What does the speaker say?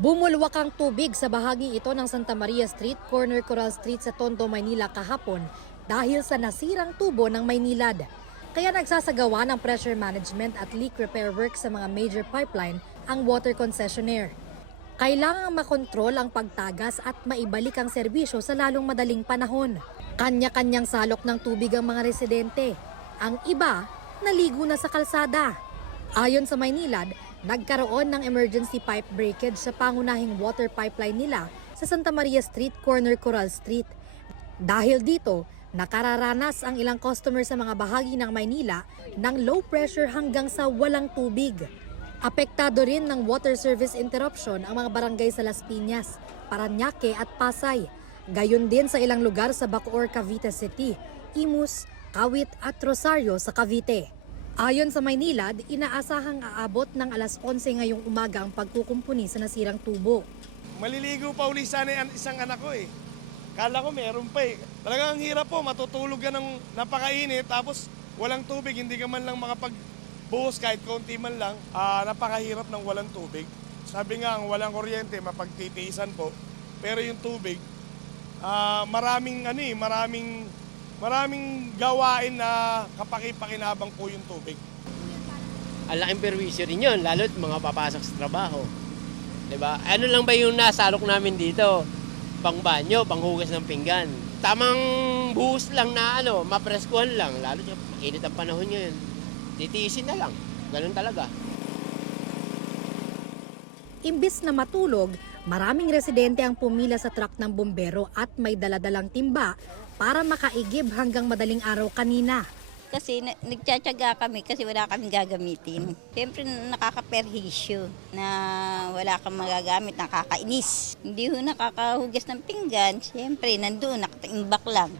Bumulwak ang tubig sa bahaging ito ng Santa Maria Street, corner Coral Street sa Tondo, Maynila kahapon dahil sa nasirang tubo ng Maynilad. Kaya nagsasagawa ng pressure management at leak repair work sa mga major pipeline ang water concessionaire. Kailangang makontrol ang pagtagas at maibalik ang serbisyo sa lalong madaling panahon. Kanya-kanyang salok ng tubig ang mga residente. Ang iba, naligo na sa kalsada. Ayon sa Maynilad, nagkaroon ng emergency pipe breakage sa pangunahing water pipeline nila sa Santa Maria Street, corner Coral Street. Dahil dito, nakararanas ang ilang customer sa mga bahagi ng Maynila ng low pressure hanggang sa walang tubig. Apektado rin ng water service interruption ang mga barangay sa Las Piñas, Parañaque at Pasay. Gayon din sa ilang lugar sa Bacoor, Cavite City, Imus, Kawit at Rosario sa Cavite. Ayon sa Maynilad, inaasahang aabot ng alas 11 ngayong umaga ang pagkukumpuni sa nasirang tubo. Maliligo pa uli sana yung isang anak ko eh. Kala ko meron pa eh. Talagang ang hirap po, matutulog ka ng napakainit tapos walang tubig, hindi ka man lang makapagbuhos kahit konti man lang. Napakahirap ng walang tubig. Sabi nga, ang walang kuryente, mapagtitiisan po. Pero yung tubig, maraming gawain na kapaki-pakinabang po yung tubig. Ang laking perwisyo rin yun, lalo't mga papasok sa trabaho. Diba? Ano lang ba yung nasalok namin dito? Pangbanyo, panghugas ng pinggan. Tamang buhos lang na mapreskuhan lang, lalo't mainit ang panahon ngayon. Titiisin na lang, ganun talaga. Imbis na matulog, maraming residente ang pumila sa truck ng bumbero at may daladalang timba para makaigib hanggang madaling araw kanina. Kasi nagtsatsaga kami kasi wala kaming gagamitin. Siyempre nakaka-perhisyo na wala kang magagamit, nakakainis. Hindi ho nakakahugas ng pinggan, siyempre nandoon, nakataimbak lang.